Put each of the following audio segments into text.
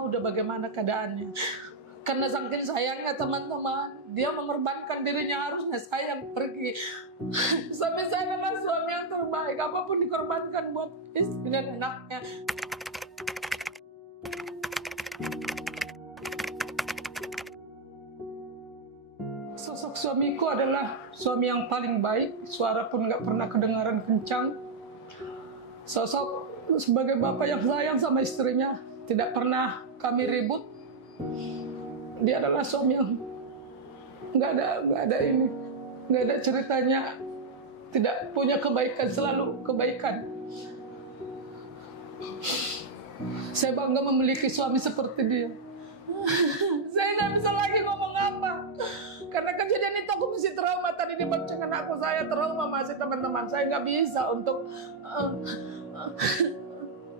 mama udah bagaimana keadaannya. Karena saking sayangnya teman-teman, dia mengorbankan dirinya, harusnya saya yang pergi. Sampai saya adalah suami yang terbaik, apapun dikorbankan buat istri dan anaknya. Sosok suamiku adalah suami yang paling baik, suara pun gak pernah kedengaran kencang. Sosok sebagai bapak yang sayang sama istrinya, tidak pernah kami ribut. Dia adalah suami yang nggak ada ceritanya, tidak punya kebaikan, selalu kebaikan. Saya bangga memiliki suami seperti dia. Saya nggak bisa lagi ngomong apa, karena kejadian itu aku masih trauma. Tadi diboncengkan aku, saya trauma masih teman-teman. Saya nggak bisa untuk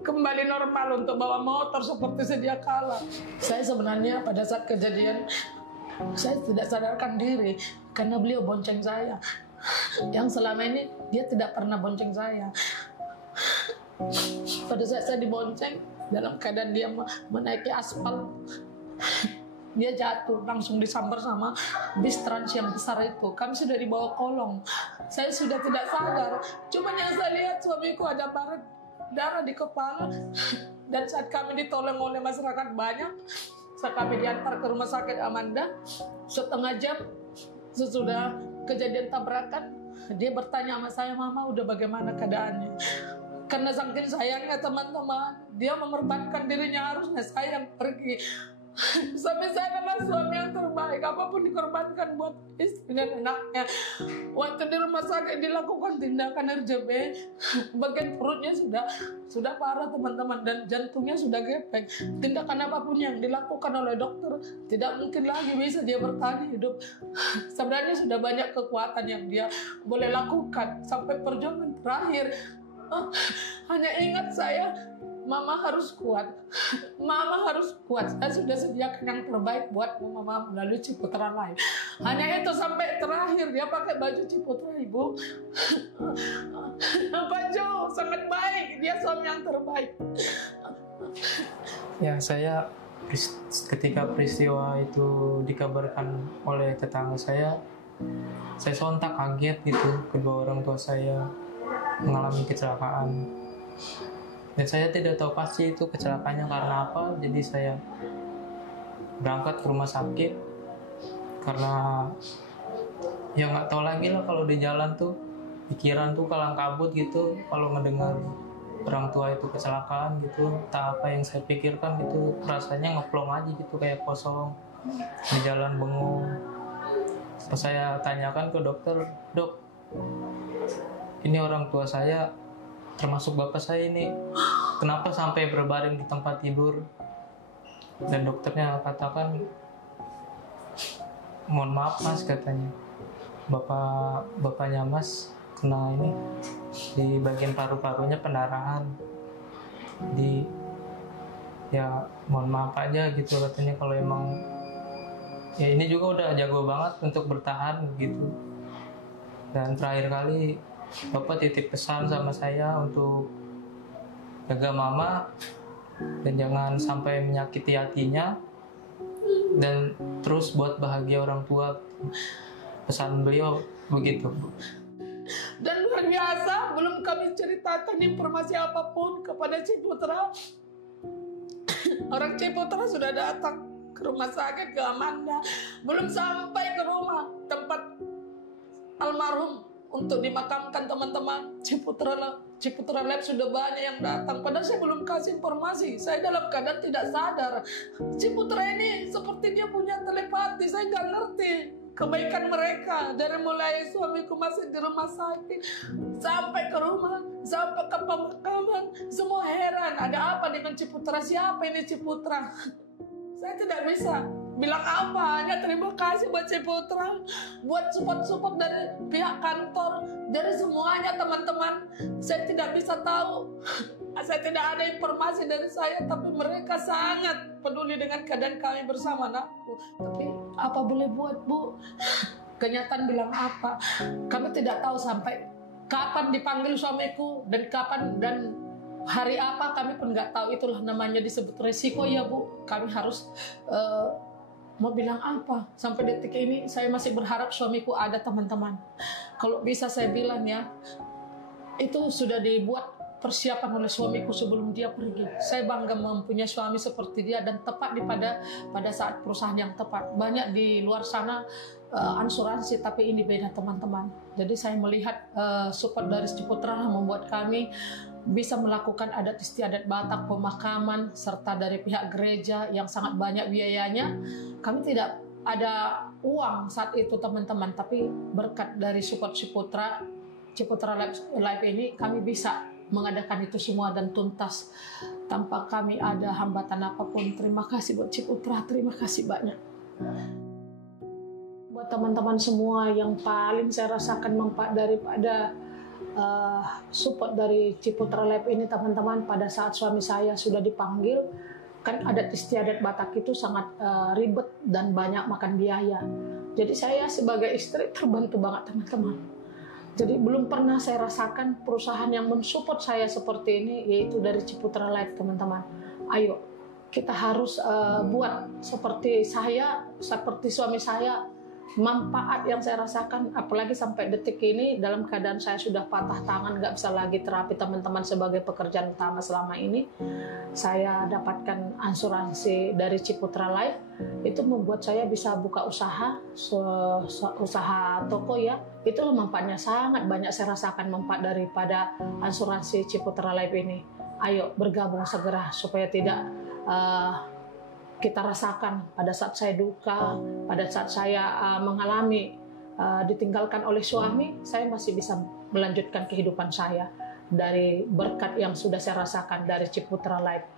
kembali normal untuk bawa motor seperti sedia kala. Saya sebenarnya pada saat kejadian saya tidak sadarkan diri karena beliau bonceng saya. Yang selama ini dia tidak pernah bonceng saya. Pada saat saya dibonceng dalam keadaan dia menaiki aspal, dia jatuh langsung disambar sama bis trans yang besar itu. Kami sudah dibawa kolong. Saya sudah tidak sadar. Cuma yang saya lihat suamiku ada baret darah di kepala. Dan saat kami ditolong oleh masyarakat banyak, saat kami diantar ke rumah sakit Amanda, setengah jam sesudah kejadian tabrakan, dia bertanya sama saya, "Mama udah bagaimana keadaannya?" Karena saking sayangnya teman-teman, dia mengorbankan dirinya, harusnya saya yang pergi. Sampai saya adalah suami yang terbaik, apapun dikorbankan buat istri dan anaknya. Waktu di rumah sakit dilakukan tindakan RJB, bagian perutnya sudah parah teman-teman, dan jantungnya sudah gepeng. Tindakan apapun yang dilakukan oleh dokter, tidak mungkin lagi bisa dia bertahan hidup. Sebenarnya sudah banyak kekuatan yang dia boleh lakukan sampai perjuangan terakhir. Hanya ingat saya, Mama harus kuat. Mama harus kuat. Saya sudah sediakan yang terbaik buat Mama melalui Ciputra Life. Hanya itu sampai terakhir dia pakai baju Ciputra, Ibu. Baju sangat baik. Dia suami yang terbaik. Ya, saya ketika peristiwa itu dikabarkan oleh tetangga saya sontak kaget gitu. Kedua orang tua saya mengalami kecelakaan. Dan saya tidak tahu pasti itu kecelakaannya karena apa. Jadi saya berangkat ke rumah sakit karena ya nggak tahu lagi lah, kalau di jalan tuh pikiran tuh kalang kabut gitu kalau mendengar orang tua itu kecelakaan gitu. Tak apa yang saya pikirkan gitu, rasanya ngeplong aja gitu, kayak kosong di jalan, bengong. Pas saya tanyakan ke dokter, "Dok, ini orang tua saya termasuk bapak saya ini, kenapa sampai berbaring di tempat tidur?" Dan dokternya katakan, "Mohon maaf Mas," katanya, bapaknya Mas kena ini di bagian paru-parunya pendarahan. Ya mohon maaf aja gitu katanya, kalau emang ya ini juga udah jago banget untuk bertahan gitu. Dan terakhir kali Bapak titip pesan sama saya untuk jaga Mama dan jangan sampai menyakiti hatinya, dan terus buat bahagia orang tua. Pesan beliau begitu. Dan luar biasa, belum kami ceritakan informasi apapun kepada Ciputra. Orang Ciputra sudah datang ke rumah sakit, ke Amanda. Belum sampai ke rumah tempat almarhum untuk dimakamkan teman-teman. Ciputra Lab sudah banyak yang datang. Padahal saya belum kasih informasi. Saya dalam keadaan tidak sadar. Ciputra ini seperti dia punya telepati. Saya nggak ngerti kebaikan mereka. Dari mulai suamiku masih di rumah sakit sampai ke rumah, sampai ke pemakaman, semua heran. Ada apa dengan Ciputra? Siapa ini Ciputra? Saya tidak bisa bilang apa, hanya terima kasih buat Ciputra, buat support dari pihak kantor, dari semuanya teman-teman. Saya tidak bisa tahu, saya tidak ada informasi dari saya, tapi mereka sangat peduli dengan keadaan kami bersama anakku. Tapi apa boleh buat, Bu? Kenyataan bilang apa? Kami tidak tahu sampai kapan dipanggil suamiku dan kapan, dan hari apa kami pun nggak tahu, itulah namanya disebut resiko ya Bu. Kami harus mau bilang apa. Sampai detik ini saya masih berharap suamiku ada, teman-teman. Kalau bisa saya bilang ya, itu sudah dibuat persiapan oleh suamiku sebelum dia pergi. Saya bangga mempunyai suami seperti dia dan tepat pada saat perusahaan yang tepat. Banyak di luar sana asuransi, tapi ini beda, teman-teman. Jadi saya melihat support dari Ciputra membuat kami bisa melakukan adat istiadat Batak, pemakaman, serta dari pihak gereja yang sangat banyak biayanya. Kami tidak ada uang saat itu, teman-teman, tapi berkat dari support Ciputra Life ini kami bisa mengadakan itu semua dan tuntas tanpa kami ada hambatan apapun. Terima kasih buat Ciputra, terima kasih banyak. Buat teman-teman semua yang paling saya rasakan manfaat daripada support dari Ciputra Lab ini, teman-teman, pada saat suami saya sudah dipanggil, kan adat istiadat Batak itu sangat ribet dan banyak makan biaya. Jadi saya sebagai istri terbantu banget, teman-teman. Jadi belum pernah saya rasakan perusahaan yang mensupport saya seperti ini, yaitu dari Ciputra Life, teman-teman. Ayo, kita harus buat seperti suami saya. Manfaat yang saya rasakan, apalagi sampai detik ini dalam keadaan saya sudah patah tangan, nggak bisa lagi terapi, teman-teman, sebagai pekerjaan utama selama ini. Saya dapatkan asuransi dari Ciputra Life, itu membuat saya bisa buka usaha toko ya. Itulah manfaatnya, sangat banyak saya rasakan manfaat daripada asuransi Ciputra Life ini. Ayo bergabung segera supaya tidak kita rasakan pada saat saya duka, pada saat saya mengalami ditinggalkan oleh suami, saya masih bisa melanjutkan kehidupan saya dari berkat yang sudah saya rasakan dari Ciputra Life.